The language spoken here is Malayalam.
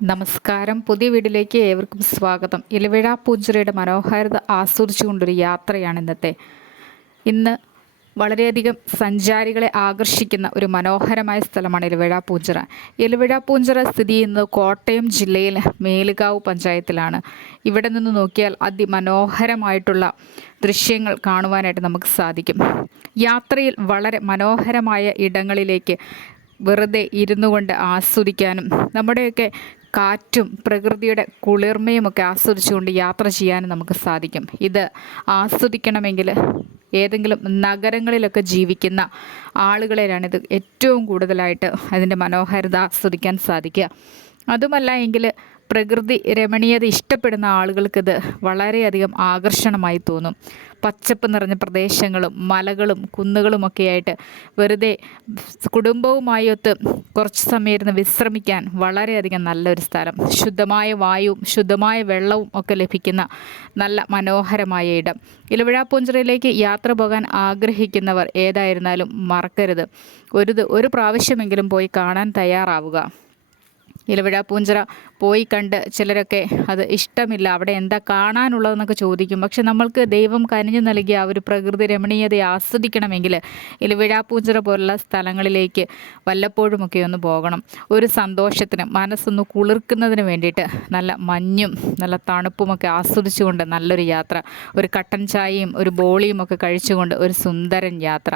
നമസ്കാരം. പുതിയ വീഡിയോയിലേക്ക് ഏവർക്കും സ്വാഗതം. ഇലവിഴ പൂഞ്ചിറയുടെ മനോഹാരിത ആസ്വദിച്ചുകൊണ്ടൊരു യാത്രയാണ് ഇന്നത്തെ. ഇന്ന് വളരെയധികം സഞ്ചാരികളെ ആകർഷിക്കുന്ന ഒരു മനോഹരമായ സ്ഥലമാണ് ഇലവിഴ പൂഞ്ചിറ. ഇലവിഴ പൂഞ്ചിറ സ്ഥിതി ചെയ്യുന്നത് കോട്ടയം ജില്ലയിലെ മേലുകാവ് പഞ്ചായത്തിലാണ്. ഇവിടെ നിന്ന് നോക്കിയാൽ അതിമനോഹരമായിട്ടുള്ള ദൃശ്യങ്ങൾ കാണുവാനായിട്ട് നമുക്ക് സാധിക്കും. യാത്രയിൽ വളരെ മനോഹരമായ ഇടങ്ങളിലേക്ക് വെറുതെ ഇരുന്നു കൊണ്ട് ആസ്വദിക്കാനും നമ്മുടെയൊക്കെ കാറ്റും പ്രകൃതിയുടെ കുളിർമയുമൊക്കെ ആസ്വദിച്ചുകൊണ്ട് യാത്ര ചെയ്യാനും നമുക്ക് സാധിക്കും. ഇത് ആസ്വദിക്കണമെങ്കിൽ ഏതെങ്കിലും നഗരങ്ങളിലൊക്കെ ജീവിക്കുന്ന ആളുകളെയാണിത് ഏറ്റവും കൂടുതലായിട്ട് അതിൻ്റെ മനോഹാരിത ആസ്വദിക്കാൻ സാധിക്കുക. അതുമല്ല എങ്കിൽ പ്രകൃതി രമണീയത ഇഷ്ടപ്പെടുന്ന ആളുകൾക്കിത് വളരെയധികം ആകർഷണമായി തോന്നും. പച്ചപ്പ് നിറഞ്ഞ പ്രദേശങ്ങളും മലകളും കുന്നുകളുമൊക്കെയായിട്ട് വെറുതെ കുടുംബവുമായി ഒത്ത് കുറച്ച് സമയം ഇരുന്ന് വിശ്രമിക്കാൻ വളരെയധികം നല്ലൊരു സ്ഥലം. ശുദ്ധമായ വായുവും ശുദ്ധമായ വെള്ളവും ഒക്കെ ലഭിക്കുന്ന നല്ല മനോഹരമായ ഇടം. ഇലവിഴ പൂഞ്ചിറയിലേക്ക് യാത്ര പോകാൻ ആഗ്രഹിക്കുന്നവർ ഏതായിരുന്നാലും മറക്കരുത്, ഒരു പ്രാവശ്യമെങ്കിലും പോയി കാണാൻ തയ്യാറാവുക. ഇലവിഴ പൂഞ്ചിറ പോയി കണ്ട് ചിലരൊക്കെ അത് ഇഷ്ടമില്ല, അവിടെ എന്താ കാണാനുള്ളതെന്നൊക്കെ ചോദിക്കും. പക്ഷെ നമ്മൾക്ക് ദൈവം കനിഞ്ഞു നൽകിയ ആ ഒരു പ്രകൃതി രമണീയതയെ ആസ്വദിക്കണമെങ്കിൽ ഇലവിഴ പൂഞ്ചിറ പോലുള്ള സ്ഥലങ്ങളിലേക്ക് വല്ലപ്പോഴുമൊക്കെ ഒന്ന് പോകണം. ഒരു സന്തോഷത്തിന് മനസ്സൊന്ന് കുളിർക്കുന്നതിന് വേണ്ടിയിട്ട് നല്ല മഞ്ഞും നല്ല തണുപ്പുമൊക്കെ ആസ്വദിച്ചുകൊണ്ട് നല്ലൊരു യാത്ര, ഒരു കട്ടൻ ചായയും ഒരു ബോളിയും ഒക്കെ കഴിച്ചുകൊണ്ട് ഒരു സുന്ദരൻ യാത്ര.